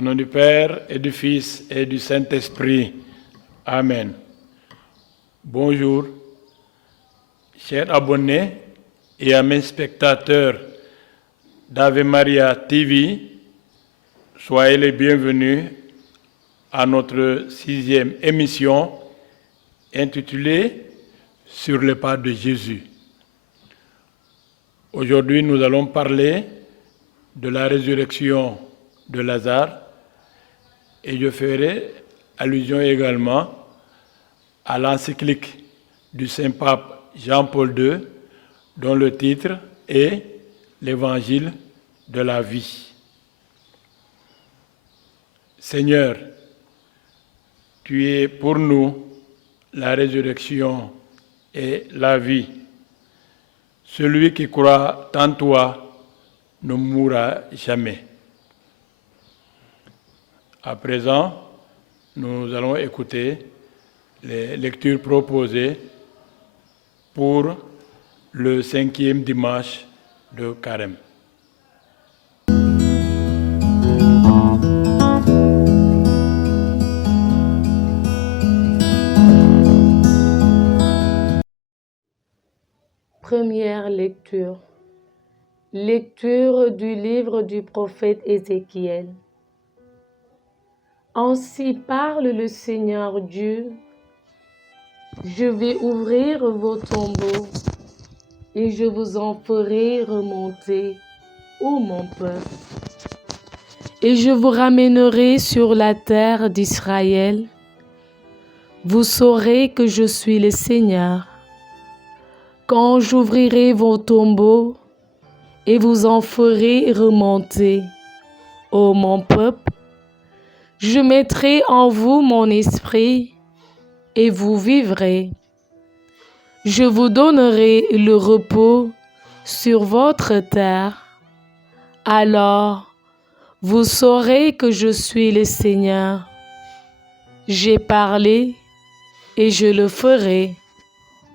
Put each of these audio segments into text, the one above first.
Au nom du Père et du Fils et du Saint-Esprit. Amen. Bonjour, chers abonnés et amis spectateurs d'Ave Maria TV. Soyez les bienvenus à notre 6e émission intitulée « Sur les pas de Jésus ». Aujourd'hui, nous allons parler de la résurrection de Lazare et je ferai allusion également à l'encyclique du Saint-Pape Jean-Paul II dont le titre est « L'Évangile de la vie ». Seigneur, tu es pour nous la résurrection et la vie. Celui qui croit en toi ne mourra jamais. À présent, nous allons écouter les lectures proposées pour le 5e dimanche de Carême. Première lecture. Lecture du livre du prophète Ézéchiel. Ainsi parle le Seigneur Dieu. Je vais ouvrir vos tombeaux et je vous en ferai remonter, ô mon peuple. Et je vous ramènerai sur la terre d'Israël. Vous saurez que je suis le Seigneur. Quand j'ouvrirai vos tombeaux et vous en ferai remonter, ô mon peuple, je mettrai en vous mon esprit et vous vivrez. Je vous donnerai le repos sur votre terre. Alors, vous saurez que je suis le Seigneur. J'ai parlé et je le ferai.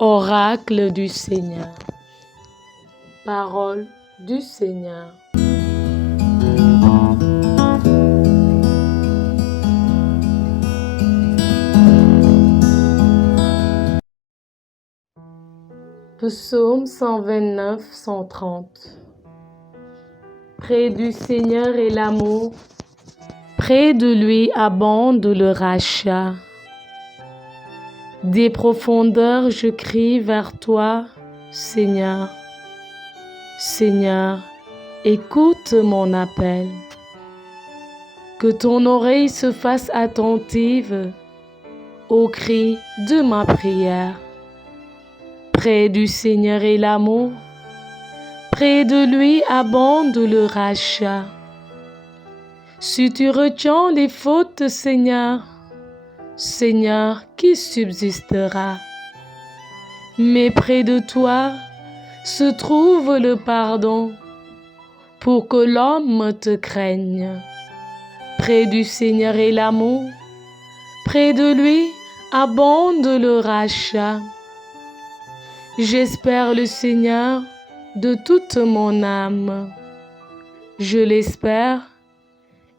Oracle du Seigneur. Parole du Seigneur. Psaume 129, 130. Près du Seigneur est l'amour, près de lui abonde le rachat. Des profondeurs je crie vers toi, Seigneur. Seigneur, écoute mon appel. Que ton oreille se fasse attentive au cri de ma prière. Près du Seigneur est l'amour, près de lui abonde le rachat. Si tu retiens les fautes, Seigneur, Seigneur, qui subsistera? Mais près de toi se trouve le pardon, pour que l'homme te craigne. Près du Seigneur est l'amour, près de lui abonde le rachat. J'espère le Seigneur de toute mon âme. Je l'espère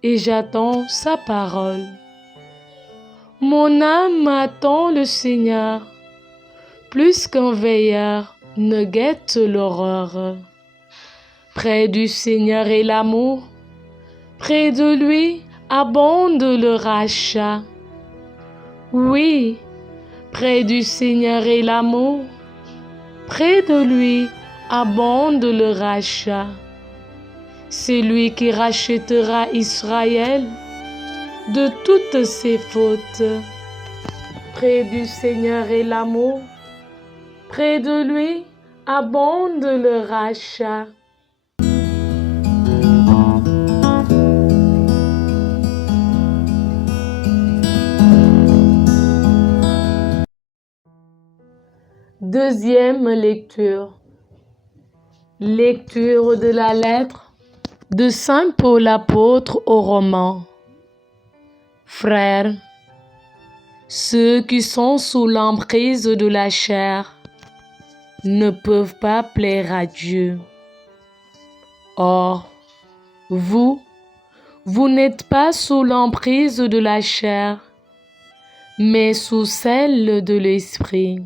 et j'attends sa parole. Mon âme attend le Seigneur, plus qu'un veilleur ne guette l'aurore. Près du Seigneur est l'amour, près de lui abonde le rachat. Oui, près du Seigneur est l'amour, près de lui abonde le rachat. C'est lui qui rachètera Israël de toutes ses fautes. Près du Seigneur est l'amour, près de lui abonde le rachat. Deuxième lecture. Lecture de la lettre de Saint Paul apôtre aux Romains. Frères, ceux qui sont sous l'emprise de la chair ne peuvent pas plaire à Dieu. Or, vous, vous n'êtes pas sous l'emprise de la chair, mais sous celle de l'Esprit.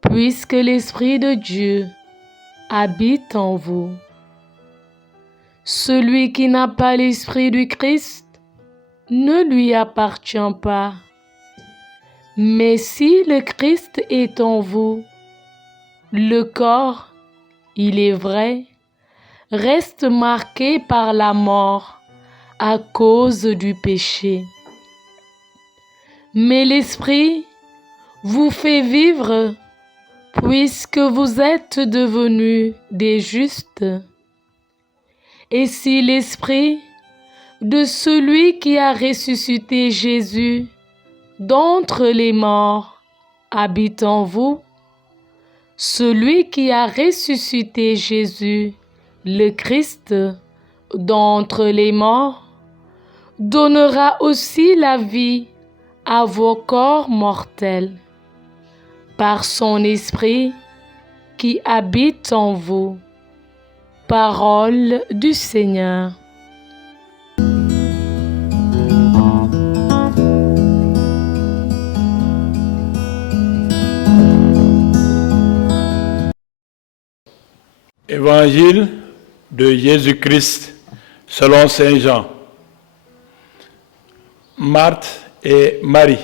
Puisque l'Esprit de Dieu habite en vous. Celui qui n'a pas l'Esprit du Christ ne lui appartient pas. Mais si le Christ est en vous, le corps, il est vrai, reste marqué par la mort à cause du péché. Mais l'Esprit vous fait vivre puisque vous êtes devenus des justes. Et si l'Esprit de celui qui a ressuscité Jésus d'entre les morts habite en vous, celui qui a ressuscité Jésus, le Christ, d'entre les morts, donnera aussi la vie à vos corps mortels, par son Esprit qui habite en vous. Parole du Seigneur. Évangile de Jésus-Christ selon Saint Jean. Marthe et Marie,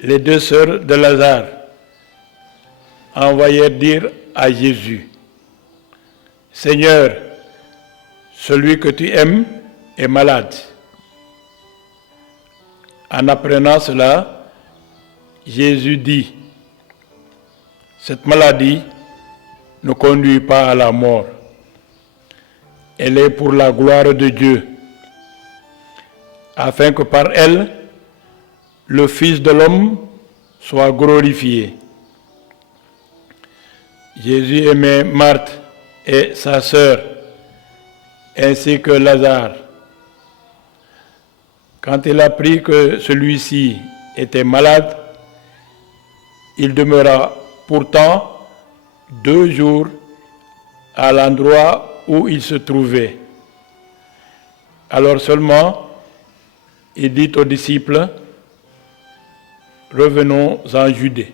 les deux sœurs de Lazare, envoyèrent dire à Jésus: Seigneur, celui que tu aimes est malade. En apprenant cela, Jésus dit: cette maladie ne conduit pas à la mort. Elle est pour la gloire de Dieu, afin que par elle, le Fils de l'homme soit glorifié. Jésus aimait Marthe et sa sœur, ainsi que Lazare. Quand il apprit que celui-ci était malade, il demeura pourtant 2 jours à l'endroit où il se trouvait. Alors seulement, il dit aux disciples: revenons en Judée.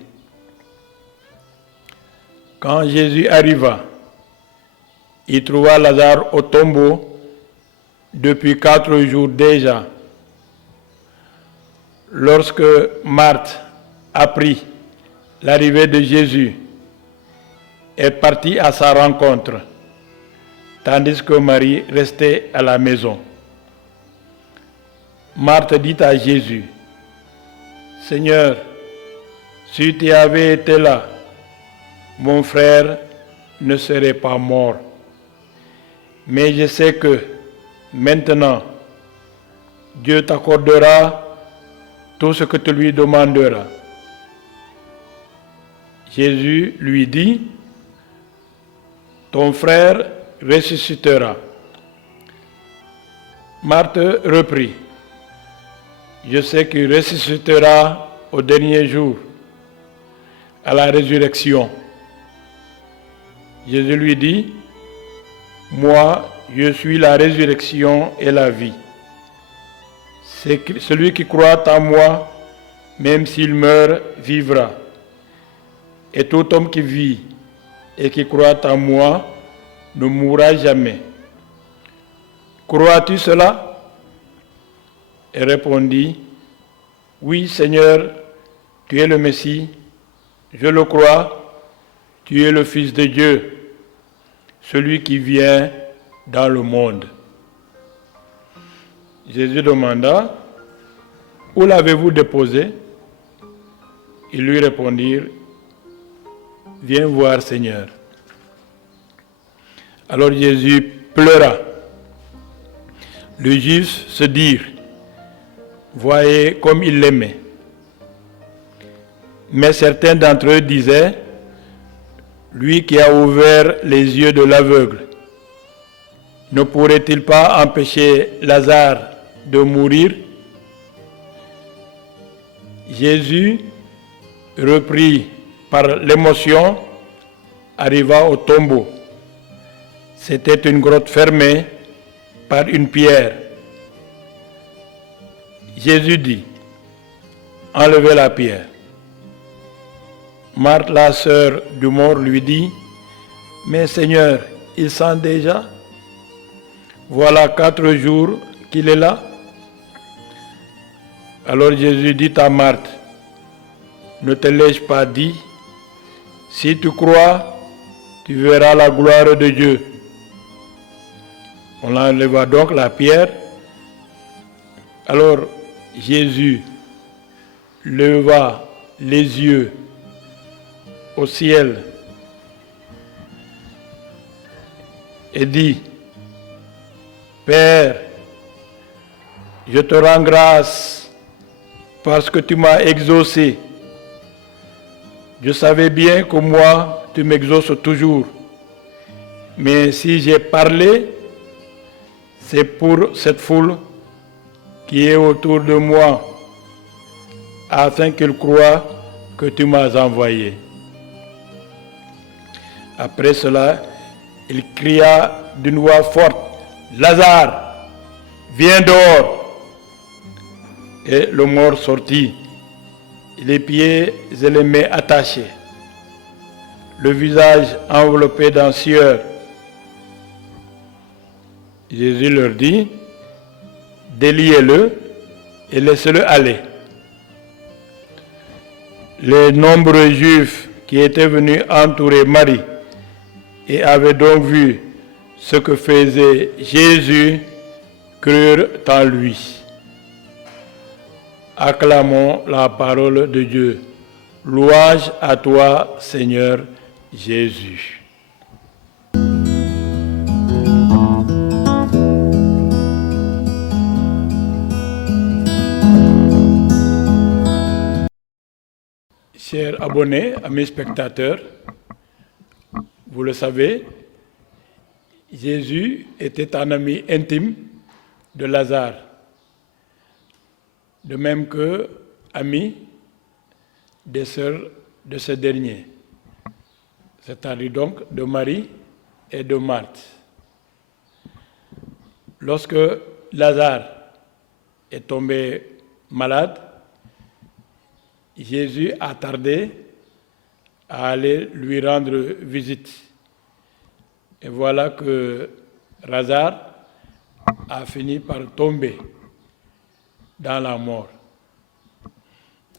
Quand Jésus arriva, il trouva Lazare au tombeau depuis 4 jours déjà. Lorsque Marthe apprit l'arrivée de Jésus, elle partit à sa rencontre, tandis que Marie restait à la maison. Marthe dit à Jésus: Seigneur, si tu avais été là, mon frère ne serait pas mort. Mais je sais que maintenant, Dieu t'accordera tout ce que tu lui demanderas. Jésus lui dit: ton frère ressuscitera. Marthe reprit: je sais qu'il ressuscitera au dernier jour, à la résurrection. Jésus lui dit: moi, je suis la résurrection et la vie. C'est celui qui croit en moi, même s'il meurt, vivra. Et tout homme qui vit et qui croit en moi ne mourra jamais. Crois-tu cela? Elle répondit: oui, Seigneur, tu es le Messie, je le crois, tu es le Fils de Dieu, celui qui vient dans le monde. Jésus demanda: où l'avez-vous déposé? Ils lui répondirent: viens voir, Seigneur. Alors Jésus pleura. Les Juifs se dirent: voyez comme il l'aimait. Mais certains d'entre eux disaient: lui qui a ouvert les yeux de l'aveugle, ne pourrait-il pas empêcher Lazare de mourir? Jésus, repris par l'émotion, arriva au tombeau. C'était une grotte fermée par une pierre. Jésus dit, enlevez la pierre. Marthe, la sœur du mort, lui dit, mais Seigneur, il sent déjà. Voilà 4 jours qu'il est là. Alors Jésus dit à Marthe, ne te l'ai-je pas dit, si tu crois, tu verras la gloire de Dieu. On enleva donc la pierre. Alors Jésus leva les yeux au ciel et dit, Père, je te rends grâce parce que tu m'as exaucé. Je savais bien que moi, tu m'exauces toujours. Mais si j'ai parlé, c'est pour cette foule qui est autour de moi, afin qu'ils croient que tu m'as envoyé. Après cela, il cria d'une voix forte, Lazare, viens dehors. Et le mort sortit, les pieds et les mains attachés, le visage enveloppé dans sueur. Jésus leur dit, déliez-le et laissez-le aller. Les nombreux Juifs qui étaient venus entourer Marie et avaient donc vu ce que faisait Jésus crurent en lui. Acclamons la parole de Dieu. Louange à toi, Seigneur Jésus. Chers abonnés, amis spectateurs, vous le savez, Jésus était un ami intime de Lazare, de même que ami des sœurs de ce dernier, c'est-à-dire donc de Marie et de Marthe. Lorsque Lazare est tombé malade, Jésus a tardé à aller lui rendre visite. Et voilà que Lazare a fini par tomber dans la mort.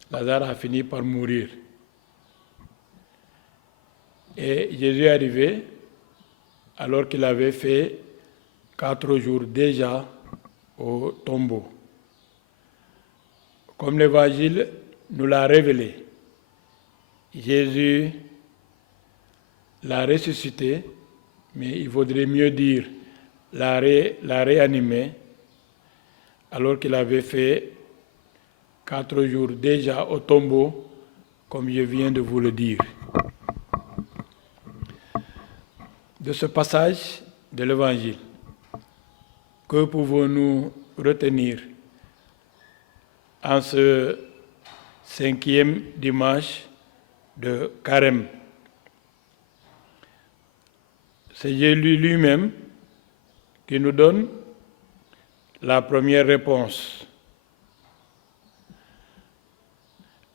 Lazare a fini par mourir. Et Jésus est arrivé alors qu'il avait fait 4 jours déjà au tombeau. Comme l'Évangile nous l'a révélé, Jésus l'a ressuscité, mais il vaudrait mieux dire l'a réanimé, alors qu'il avait fait 4 jours déjà au tombeau, comme je viens de vous le dire. De ce passage de l'Évangile, que pouvons-nous retenir en ce 5e dimanche de Carême? C'est Jésus lui-même qui nous donne la première réponse.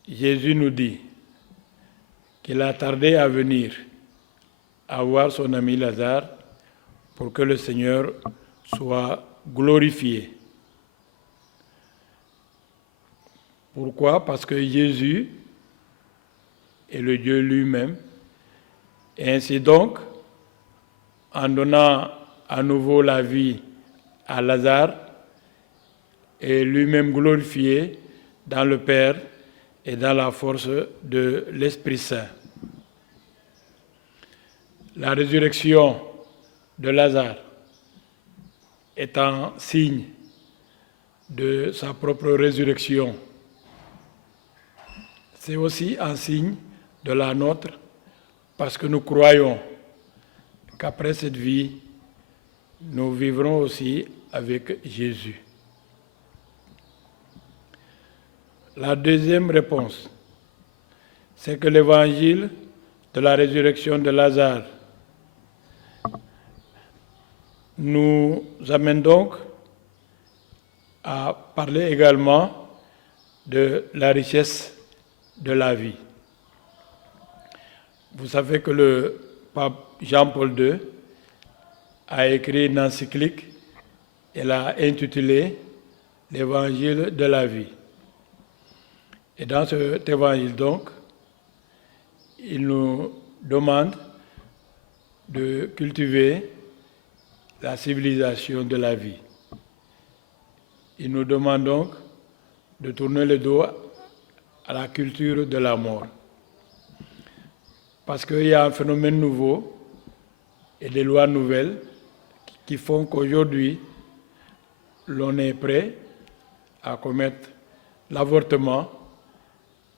Jésus nous dit qu'il a tardé à venir à voir son ami Lazare pour que le Seigneur soit glorifié. Pourquoi? Parce que Jésus est le Dieu lui-même. Et ainsi donc, en donnant à nouveau la vie à Lazare, est lui-même glorifié dans le Père et dans la force de l'Esprit Saint. La résurrection de Lazare est un signe de sa propre résurrection. C'est aussi un signe de la nôtre, parce que nous croyons qu'après cette vie, nous vivrons aussi avec Jésus. La deuxième réponse, c'est que l'évangile de la résurrection de Lazare nous amène donc à parler également de la richesse de la vie. Vous savez que le pape Jean-Paul II a écrit une encyclique et l'a intitulée l'Évangile de la vie. Et dans cet évangile donc, il nous demande de cultiver la civilisation de la vie. Il nous demande donc de tourner le dos à la culture de la mort. Parce qu'il y a un phénomène nouveau et des lois nouvelles qui font qu'aujourd'hui, l'on est prêt à commettre l'avortement,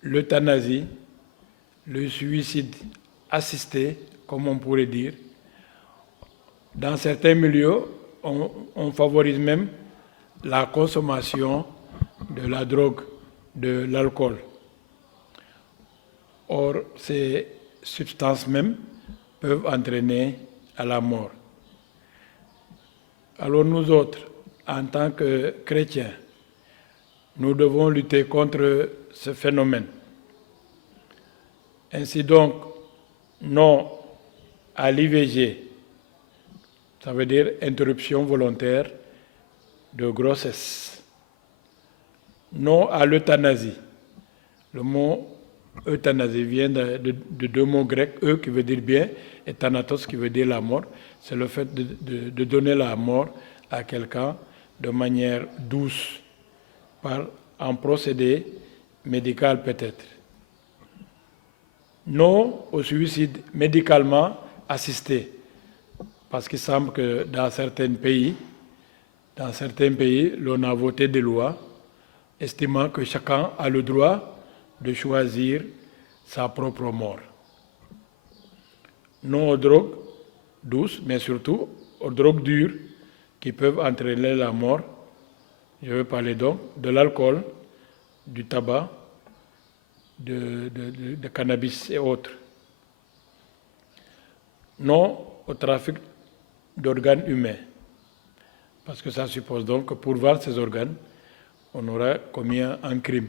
l'euthanasie, le suicide assisté, comme on pourrait dire. Dans certains milieux, on favorise même la consommation de la drogue, de l'alcool. Or, ces substances même peuvent entraîner à la mort. Alors nous autres, en tant que chrétiens, nous devons lutter contre ce phénomène. Ainsi donc, non à l'IVG, ça veut dire interruption volontaire de grossesse. Non à l'euthanasie. Le mot euthanasie vient de deux mots grecs, qui veut dire bien, et thanatos qui veut dire la mort. C'est le fait de donner la mort à quelqu'un de manière douce, par un procédé médical peut-être. Non au suicide médicalement assisté, parce qu'il semble que dans certains pays, l'on a voté des lois estimant que chacun a le droit de choisir sa propre mort. Non aux drogues douces, mais surtout aux drogues dures qui peuvent entraîner la mort. Je veux parler donc de l'alcool, du tabac, de cannabis et autres. Non au trafic d'organes humains, parce que ça suppose donc que pour voir ces organes, on aura commis un crime.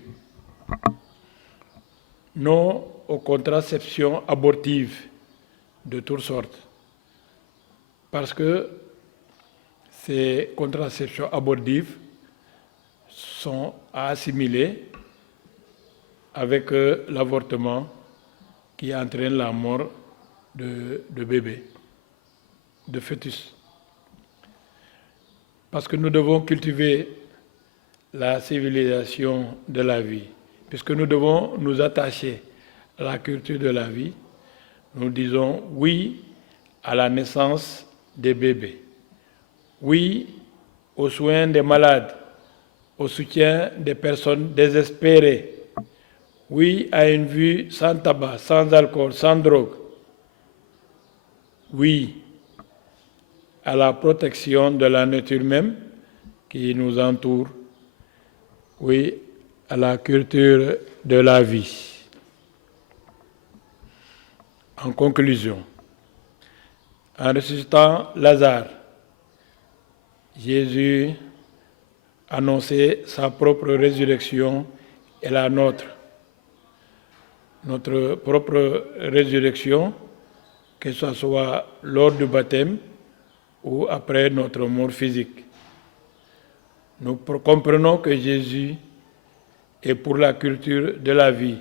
Non aux contraceptions abortives de toutes sortes, parce que ces contraceptions abortives sont assimilées avec l'avortement qui entraîne la mort de bébés, de fœtus. Parce que nous devons cultiver la civilisation de la vie, puisque nous devons nous attacher à la culture de la vie, nous disons oui à la naissance des bébés, oui aux soins des malades, au soutien des personnes désespérées, oui à une vie sans tabac, sans alcool, sans drogue, oui à la protection de la nature même qui nous entoure, oui à la culture de la vie. En conclusion, en ressuscitant Lazare, Jésus annonçait sa propre résurrection et la nôtre. Notre propre résurrection, que ce soit lors du baptême ou après notre mort physique. Nous comprenons que Jésus est pour la culture de la vie.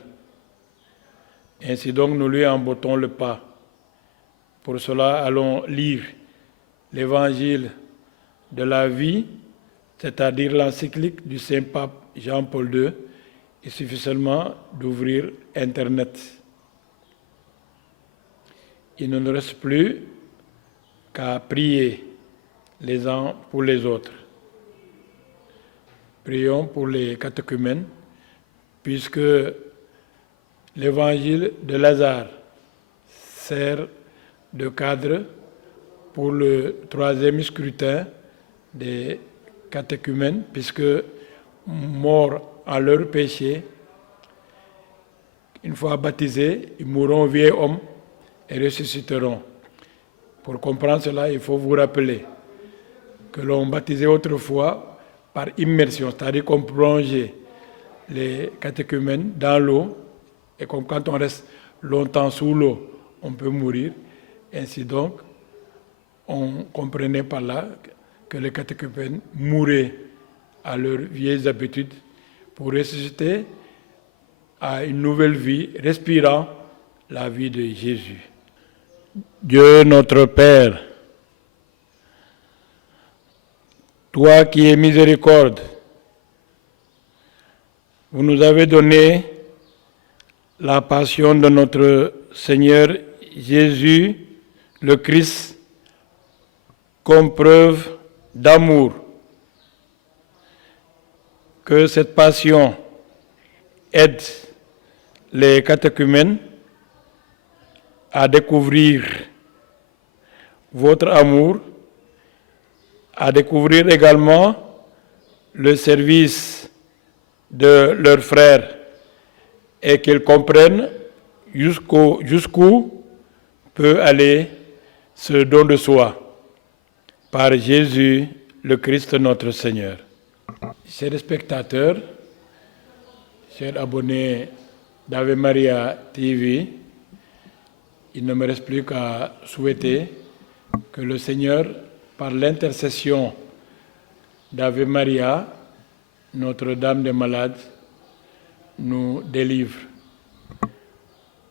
Ainsi donc, nous lui emboîtons le pas. Pour cela, allons lire l'évangile de la vie, c'est-à-dire l'encyclique du Saint-Pape Jean-Paul II. Il suffit seulement d'ouvrir Internet. Il ne nous reste plus qu'à prier les uns pour les autres. Prions pour les catéchumènes, puisque l'évangile de Lazare sert de cadre pour le troisième scrutin des catéchumènes, puisque morts à leur péché, une fois baptisés, ils mourront vieil homme et ressusciteront. Pour comprendre cela, il faut vous rappeler que l'on baptisait autrefois par immersion, c'est-à-dire qu'on plongeait les catéchumènes dans l'eau, et comme quand on reste longtemps sous l'eau, on peut mourir. Ainsi donc, on comprenait par là que les catéchumènes mouraient à leurs vieilles habitudes pour ressusciter à une nouvelle vie, respirant la vie de Jésus. Dieu notre Père, toi qui es miséricorde, vous nous avez donné la passion de notre Seigneur Jésus, le Christ, comme preuve d'amour. Que cette passion aide les catéchumènes à découvrir votre amour, à découvrir également le service de leurs frères et qu'ils comprennent jusqu'où peut aller ce don de soi par Jésus, le Christ notre Seigneur. Chers spectateurs, chers abonnés d'Ave Maria TV, il ne me reste plus qu'à souhaiter que le Seigneur, par l'intercession d'Ave Maria, Notre-Dame des Malades, nous délivre.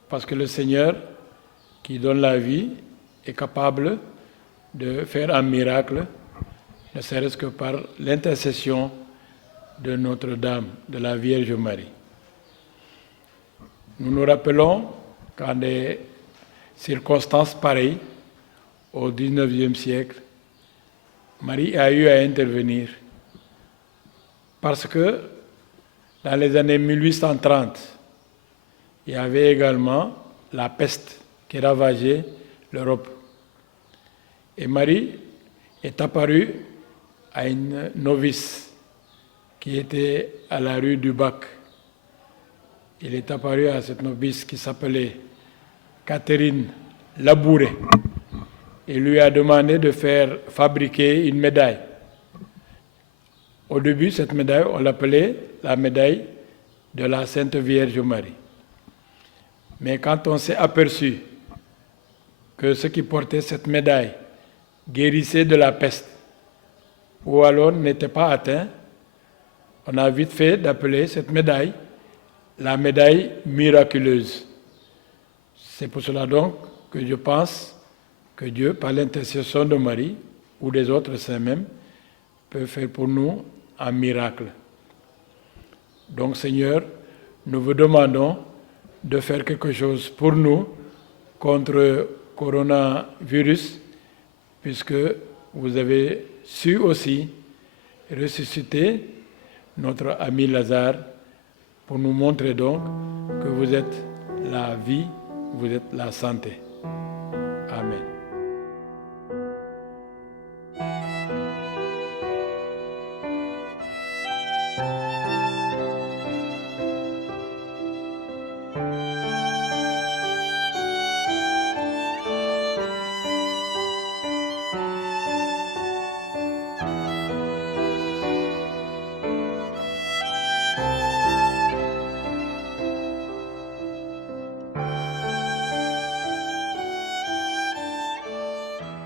Parce que le Seigneur, qui donne la vie, est capable de faire un miracle, ne serait-ce que par l'intercession de Notre-Dame, de la Vierge Marie. Nous nous rappelons qu'en des circonstances pareilles, au XIXe siècle, Marie a eu à intervenir parce que dans les années 1830, il y avait également la peste qui ravageait l'Europe. Et Marie est apparue à une novice qui était à la rue du Bac. Il est apparu à cette novice qui s'appelait Catherine Labouré et lui a demandé de faire fabriquer une médaille. Au début, cette médaille, on l'appelait la médaille de la Sainte Vierge Marie. Mais quand on s'est aperçu que ceux qui portaient cette médaille guérissaient de la peste, ou alors n'étaient pas atteints, on a vite fait d'appeler cette médaille la médaille miraculeuse. C'est pour cela donc que je pense que Dieu, par l'intercession de Marie ou des autres saints même, peut faire pour nous un miracle. Donc Seigneur, nous vous demandons de faire quelque chose pour nous contre le coronavirus, puisque vous avez su aussi ressusciter notre ami Lazare pour nous montrer donc que vous êtes la vie, vous êtes la santé. Amen.